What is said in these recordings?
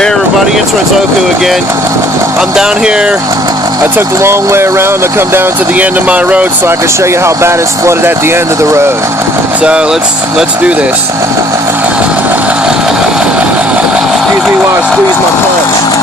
Hey everybody, it's Renzoku again. I'm down here. I took the long way around to come down to the end of my road so I can show you how bad it's flooded at the end of the road. So let's do this. Excuse me while I squeeze my punch.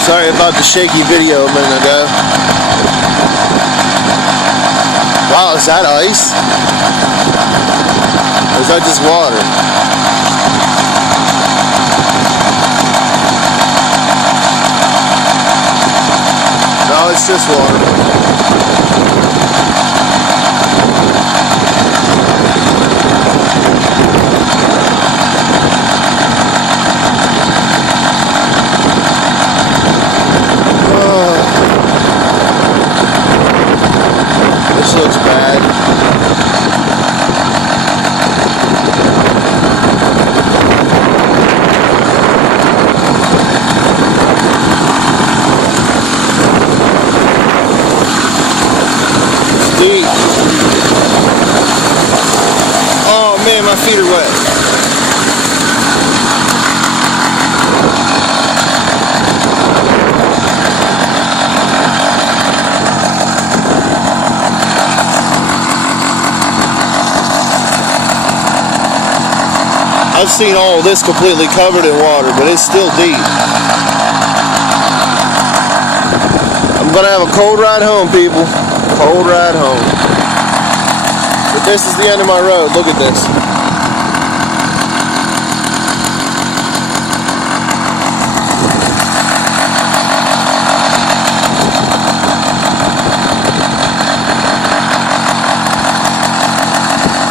Sorry about the shaky video a minute ago. Wow, is that ice? Or is that just water? No, it's just water. This looks bad. It's deep. Oh man, my feet are wet. I've seen all this completely covered in water, but it's still deep. I'm gonna have a cold ride home, people. Cold ride home. But this is the end of my road. Look at this.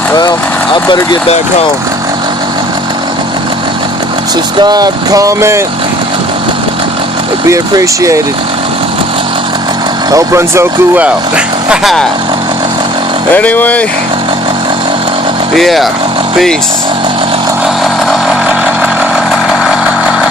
Well, I better get back home. Subscribe, comment, it'd be appreciated. Help Renzoku out. Anyway, yeah, peace.